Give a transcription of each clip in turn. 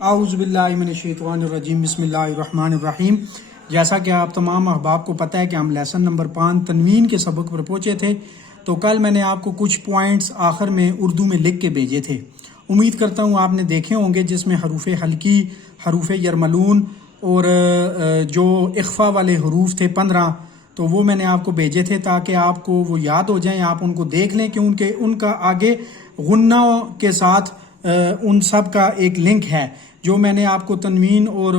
اعوذ باللہ من الشیطان الرجیم بسم اللہ الرحمن الرحیم۔ جیسا کہ آپ تمام احباب کو پتہ ہے کہ ہم لیسن نمبر 5 تنوین کے سبق پر پہنچے تھے، تو کل میں نے آپ کو کچھ پوائنٹس آخر میں اردو میں لکھ کے بھیجے تھے، امید کرتا ہوں آپ نے دیکھے ہوں گے، جس میں حروف حلقی، حروف یرملون اور جو اخفا والے حروف تھے 15، تو وہ میں نے آپ کو بھیجے تھے تاکہ آپ کو وہ یاد ہو جائیں، آپ ان کو دیکھ لیں کہ ان کا آگے غنہ کے ساتھ ان سب کا ایک لنک ہے، جو میں نے آپ کو تنوین اور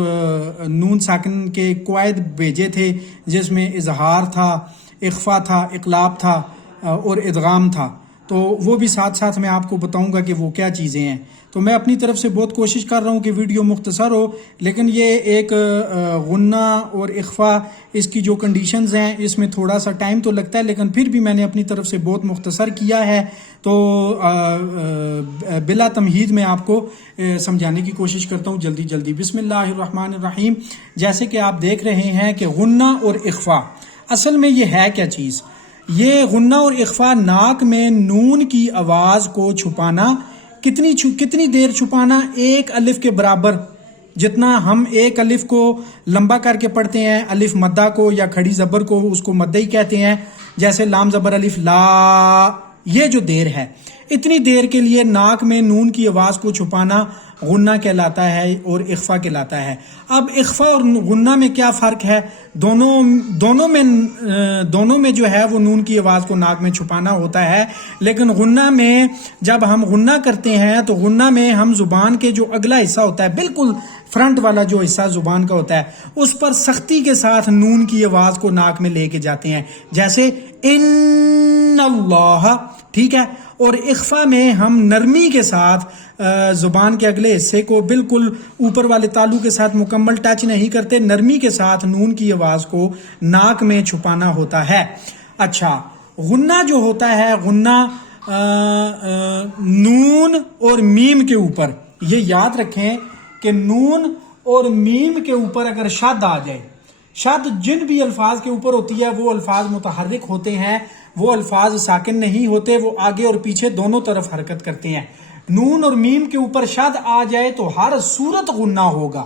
نون ساکن کے قواعد بھیجے تھے، جس میں اظہار تھا، اخفا تھا، اقلاب تھا اور ادغام تھا، تو وہ بھی ساتھ ساتھ میں آپ کو بتاؤں گا کہ وہ کیا چیزیں ہیں۔ تو میں اپنی طرف سے بہت کوشش کر رہا ہوں کہ ویڈیو مختصر ہو، لیکن یہ ایک غنہ اور اخفا، اس کی جو کنڈیشنز ہیں، اس میں تھوڑا سا ٹائم تو لگتا ہے، لیکن پھر بھی میں نے اپنی طرف سے بہت مختصر کیا ہے، تو بلا تمہید میں آپ کو سمجھانے کی کوشش کرتا ہوں جلدی جلدی۔ بسم اللہ الرحمن الرحیم۔ جیسے کہ آپ دیکھ رہے ہیں کہ غنہ اور اخفا، اصل میں یہ ہے کیا چیز؟ یہ غنہ اور اخفا، ناک میں نون کی آواز کو چھپانا، کتنی دیر چھپانا؟ ایک الف کے برابر، جتنا ہم ایک الف کو لمبا کر کے پڑھتے ہیں، الف مدہ کو یا کھڑی زبر کو، اس کو مدہ ہی کہتے ہیں، جیسے لام زبر الف لا، یہ جو دیر ہے، اتنی دیر کے لیے ناک میں نون کی آواز کو چھپانا غنہ کہلاتا ہے اور اخفا کہلاتا ہے۔ اب اخفا اور غنہ میں کیا فرق ہے؟ دونوں میں جو ہے وہ نون کی آواز کو ناک میں چھپانا ہوتا ہے، لیکن غنہ میں جب ہم غنہ کرتے ہیں تو غنہ میں ہم زبان کے جو اگلا حصہ ہوتا ہے، بالکل فرنٹ والا جو حصہ زبان کا ہوتا ہے، اس پر سختی کے ساتھ نون کی آواز کو ناک میں لے کے جاتے ہیں، جیسے ان اللہ، ٹھیک ہے۔ اور اخفا میں ہم نرمی کے ساتھ زبان کے اگلے حصے کو بالکل اوپر والے تالو کے ساتھ مکمل ٹچ نہیں کرتے، نرمی کے ساتھ نون کی آواز کو ناک میں چھپانا ہوتا ہے۔ اچھا، غنہ جو ہوتا ہے، غنہ نون اور میم کے اوپر، یہ یاد رکھیں کہ نون اور میم کے اوپر اگر شد آ جائے، شد جن بھی الفاظ کے اوپر ہوتی ہے وہ الفاظ متحرک ہوتے ہیں، وہ الفاظ ساکن نہیں ہوتے، وہ آگے اور پیچھے دونوں طرف حرکت کرتے ہیں۔ نون اور میم کے اوپر شد آ جائے تو ہر صورت غنہ ہوگا،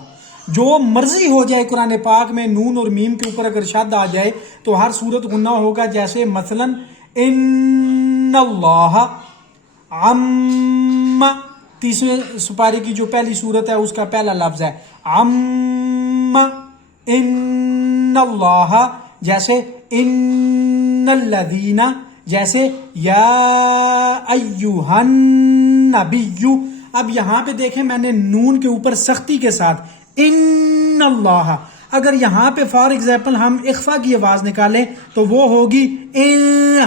جو مرضی ہو جائے۔ قرآن پاک میں نون اور میم کے اوپر اگر شد آ جائے تو ہر صورت غنہ ہوگا، جیسے مثلا ان اللہ عم، تیسرے سپارے کی جو پہلی صورت ہے اس کا پہلا لفظ ہے عم، ان اللہ، جیسے ان الذین، جیسے یا ایھا النبی۔ اب یہاں پہ دیکھیں، میں نے نون کے اوپر سختی کے ساتھ ان اللہ، اگر یہاں پہ فار ایگزامپل ہم اخفا کی آواز نکالیں تو وہ ہوگی ان،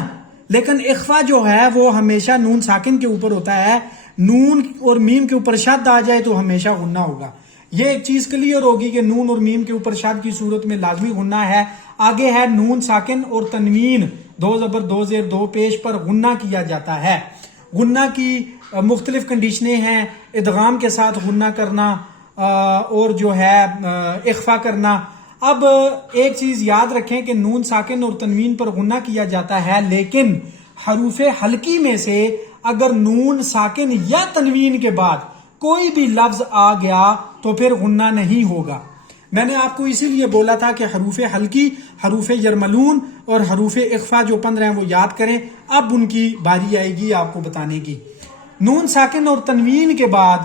لیکن اخفا جو ہے وہ ہمیشہ نون ساکن کے اوپر ہوتا ہے، نون اور میم کے اوپر شد آ جائے تو ہمیشہ غنہ ہوگا۔ یہ ایک چیز کلیئر ہوگی کہ نون اور میم کے اوپر شد کی صورت میں لازمی غنہ ہے۔ آگے ہے نون ساکن اور تنوین، دو زبر دو زیر دو پیش پر غنہ کیا جاتا ہے۔ غنہ کی مختلف کنڈیشنیں ہیں، ادغام کے ساتھ غنہ کرنا اور جو ہے اخفا کرنا۔ اب ایک چیز یاد رکھیں کہ نون ساکن اور تنوین پر غنہ کیا جاتا ہے، لیکن حروف حلقی میں سے اگر نون ساکن یا تنوین کے بعد کوئی بھی لفظ آ گیا تو پھر غنہ نہیں ہوگا۔ میں نے آپ کو اسی لیے بولا تھا کہ حروف حلقی، حروف یرملون اور حروف اخفا جو 15 ہیں وہ یاد کریں۔ اب ان کی باری آئے گی آپ کو بتانے کی۔ نون ساکن اور تنوین کے بعد،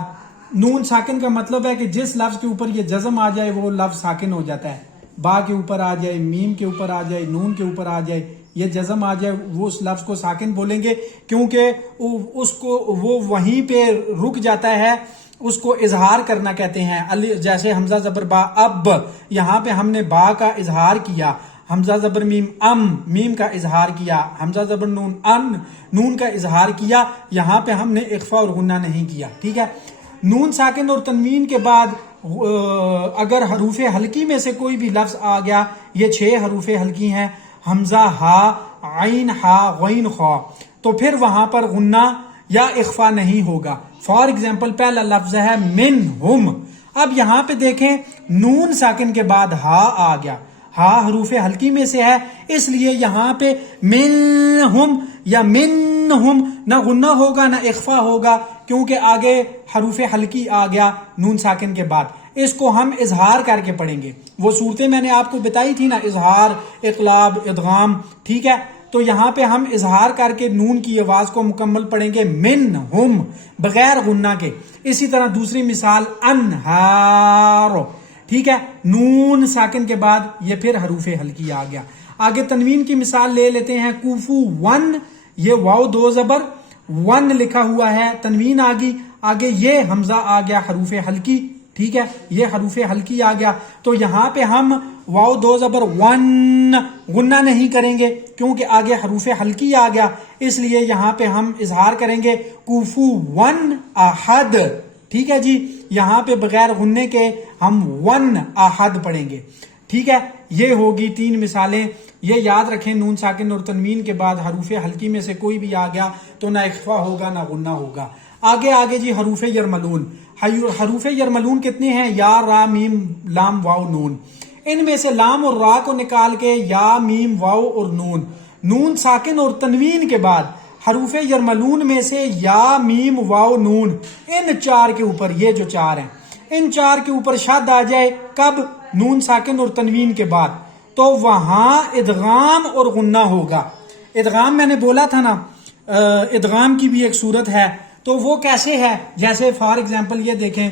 نون ساکن کا مطلب ہے کہ جس لفظ کے اوپر یہ جزم آ جائے وہ لفظ ساکن ہو جاتا ہے، با کے اوپر آ جائے، میم کے اوپر آ جائے، نون کے اوپر آ جائے، یہ جزم آ جائے، وہ اس لفظ کو ساکن بولیں گے، کیونکہ اس کو وہ وہیں پہ رک جاتا ہے، اس کو اظہار کرنا کہتے ہیں۔ جیسے حمزہ زبر با اب، یہاں پہ ہم نے با کا اظہار کیا، حمزہ زبر میم ام، میم کا اظہار کیا، حمزہ زبر نون ان، نون کا اظہار کیا، یہاں پہ ہم نے اخفا اور غنہ نہیں کیا، ٹھیک ہے۔ نون ساکن اور تنوین کے بعد اگر حروف حلقی میں سے کوئی بھی لفظ آ گیا، یہ 6 حروف حلقی ہیں، حمزہ، ہا، عین، ہا، غین، خا، تو پھر وہاں پر غنہ یا اخفا نہیں ہوگا۔ فار ایگزامپل پہلا لفظ ہے منہم، اب یہاں پہ دیکھیں نون ساکن کے بعد ہا آ گیا، ہا حروف حلقی میں سے ہے، اس لیے یہاں پہ منہم یا منہم نہ غنہ ہوگا نہ اخفا ہوگا، کیونکہ آگے حروف حلقی آ گیا نون ساکن کے بعد. اس کو ہم اظہار کر کے پڑھیں گے. وہ صورتیں میں نے آپ کو بتائی تھی نا، اظہار، اقلاب، ادغام، ٹھیک ہے. تو یہاں پہ ہم اظہار کر کے نون کی آواز کو مکمل پڑھیں گے، من ہم، بغیر غنہ کے. اسی طرح دوسری مثال انہار، ٹھیک ہے، نون ساکن کے بعد یہ پھر حروف حلقی آ گیا. آگے تنوین کی مثال لے لیتے ہیں. کوفو ون، یہ واو دو زبر، ون لکھا ہوا ہے، تنوین آ گئی. آگے یہ حمزہ آ گیا حروف حلقی، ٹھیک ہے، یہ حروف حلقی آ گیا. تو یہاں پہ ہم واو دو زبر ون غنہ نہیں کریں گے کیونکہ آگے حروف حلقی آ گیا، اس لیے یہاں پہ ہم اظہار کریں گے کوفو ون احد، ٹھیک ہے جی. یہاں پہ بغیر غنے کے ہم ون احد پڑھیں گے، ٹھیک ہے. یہ ہوگی 3 مثالیں. یہ یاد رکھیں، نون ساکن اور تنوین کے بعد حروف حلقی میں سے کوئی بھی آ گیا تو نہ اخفا ہوگا نہ غنہ ہوگا. آگے جی حروف یرملون. حروف یرملون کتنے ہیں؟ یا، را، میم، لام، واو، نون. ان میں سے لام اور را کو نکال کے یا، میم، واو اور نون. نون ساکن اور تنوین کے بعد حروف یرملون میں سے یا، میم، واو، نون، ان 4 کے اوپر، یہ جو 4 ہیں، ان 4 کے اوپر شد آ جائے. کب؟ نون ساکن اور تنوین کے بعد. تو وہاں ادغام اور غنہ ہوگا. ادغام میں نے بولا تھا نا، ادغام کی بھی ایک صورت ہے. تو وہ کیسے ہے؟ جیسے فار ایگزامپل یہ دیکھیں،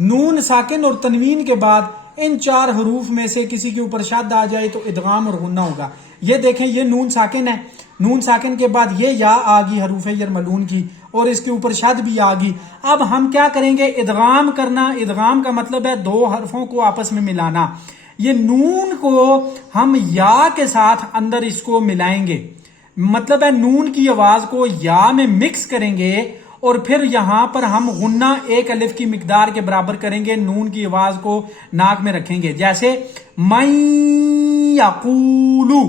نون ساکن اور تنوین کے بعد ان 4 حروف میں سے کسی کے اوپر شد آ جائے تو ادغام اور غنہ ہوگا. یہ دیکھیں، یہ نون ساکن ہے، نون ساکن کے بعد یہ یا آ گئی حروف یرملون کی اور اس کے اوپر شد بھی آ گئی. اب ہم کیا کریں گے؟ ادغام کرنا. ادغام کا مطلب ہے 2 حرفوں کو آپس میں ملانا. یہ نون کو ہم یا کے ساتھ اندر اس کو ملائیں گے، مطلب ہے نون کی آواز کو یا میں مکس کریں گے اور پھر یہاں پر ہم غنہ 1 الف کی مقدار کے برابر کریں گے، نون کی آواز کو ناک میں رکھیں گے. جیسے من یقولو،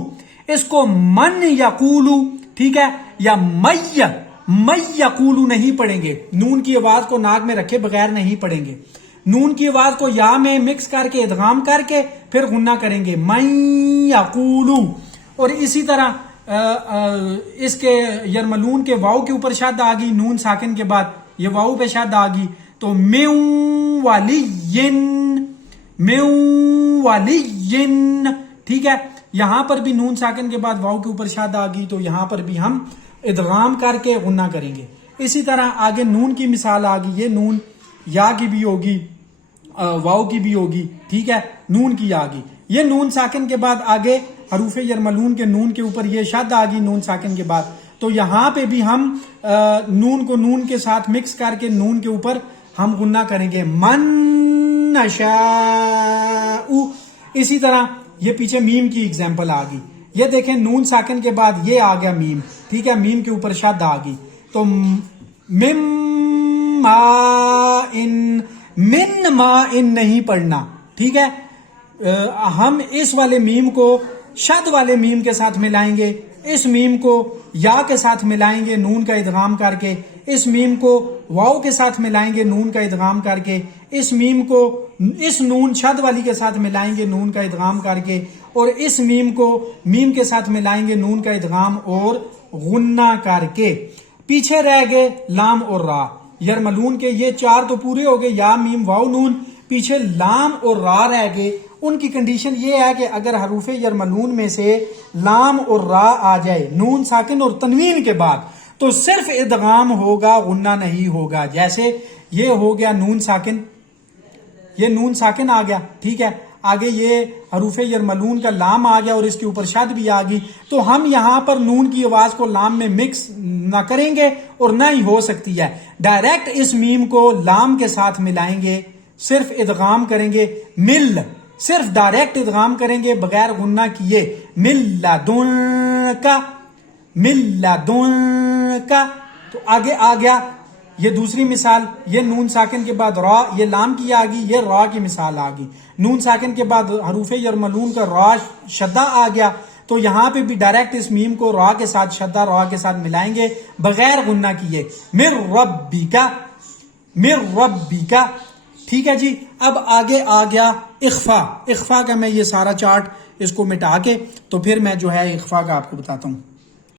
اس کو من یقولو، ٹھیک ہے، یا می یقولو نہیں پڑھیں گے. نون کی آواز کو ناک میں رکھے بغیر نہیں پڑھیں گے. نون کی آواز کو یا میں مکس کر کے ادغام کر کے پھر غنہ کریں گے، من یقولو. اور اسی طرح اس کے یرملون کے واو کے اوپر شد آ گئی نون ساکن کے بعد، یہ واو پہ شد آ گئی تو میوں والین، ٹھیک ہے. یہاں پر بھی نون ساکن کے بعد واو کے اوپر شد آ گئی تو یہاں پر بھی ہم ادغام کر کے غنہ کریں گے. اسی طرح آگے نون کی مثال آ گئی. یہ نون یا کی بھی ہوگی، واو کی بھی ہوگی، ٹھیک ہے، نون کی آ گئی. یہ نون ساکن کے بعد آگے حروف یرملون کے نون کے اوپر یہ شد آ گئی نون ساکن کے بعد، تو یہاں پہ بھی ہم نون کو نون کے ساتھ مکس کر کے نون کے اوپر ہم غنہ کریں گے، من نشاء. اسی طرح یہ پیچھے میم کی اگزامپل آ گئی. یہ دیکھیں، نون ساکن کے بعد یہ آ گیا میم، ٹھیک ہے، میم کے اوپر شد آ گئی تو مم ما ان نہیں پڑھنا، ٹھیک ہے. ہم اس والے میم کو شد والے میم کے ساتھ ملائیں گے، اس میم کو یا کے ساتھ ملائیں گے نون کا ادغام کر کے، اس میم کو واو کے ساتھ ملائیں گے نون کا ادغام کر کے، اس میم کو اس نون شد والی کے ساتھ ملائیں گے نون کا ادغام کر کے، اور اس میم کو میم کے ساتھ ملائیں گے نون کا ادغام اور غنہ کر کے. پیچھے رہ گئے لام اور را یرملون کے. یہ 4 تو پورے ہو گئے، یا، میم، واو، نون. پیچھے لام اور را رہ گئے. ان کی کنڈیشن یہ ہے کہ اگر حروف یرملون میں سے لام اور را آ جائے نون ساکن اور تنوین کے بعد تو صرف ادغام ہوگا، غنہ نہیں ہوگا. جیسے یہ ہو گیا نون ساکن، یہ نون ساکن آ گیا، ٹھیک ہے. آگے یہ حروف یرملون کا لام آ گیا اور اس کے اوپر شد بھی آ گئی، تو ہم یہاں پر نون کی آواز کو لام میں مکس نہ کریں گے اور نہ ہی ہو سکتی ہے. ڈائریکٹ اس میم کو لام کے ساتھ ملائیں گے، صرف ادغام کریں گے، صرف ڈائریکٹ ادغام کریں گے بغیر غنہ کیے. ملدنکا. تو آگے آ گیا یہ دوسری مثال. یہ نون ساکن کے بعد را، یہ لام کی آ گئی، یہ را کی مثال آ گئی. نون ساکن کے بعد حروف یرملون کا را شدہ آ گیا تو یہاں پہ بھی ڈائریکٹ اس میم کو را کے ساتھ شدہ را کے ساتھ ملائیں گے بغیر غنہ کیے. من ربک. ٹھیک ہے جی. اب آگے آ گیا اخفا کا میں یہ سارا چارٹ اس کو مٹا کے تو پھر میں جو ہے اخفا کا آپ کو بتاتا ہوں.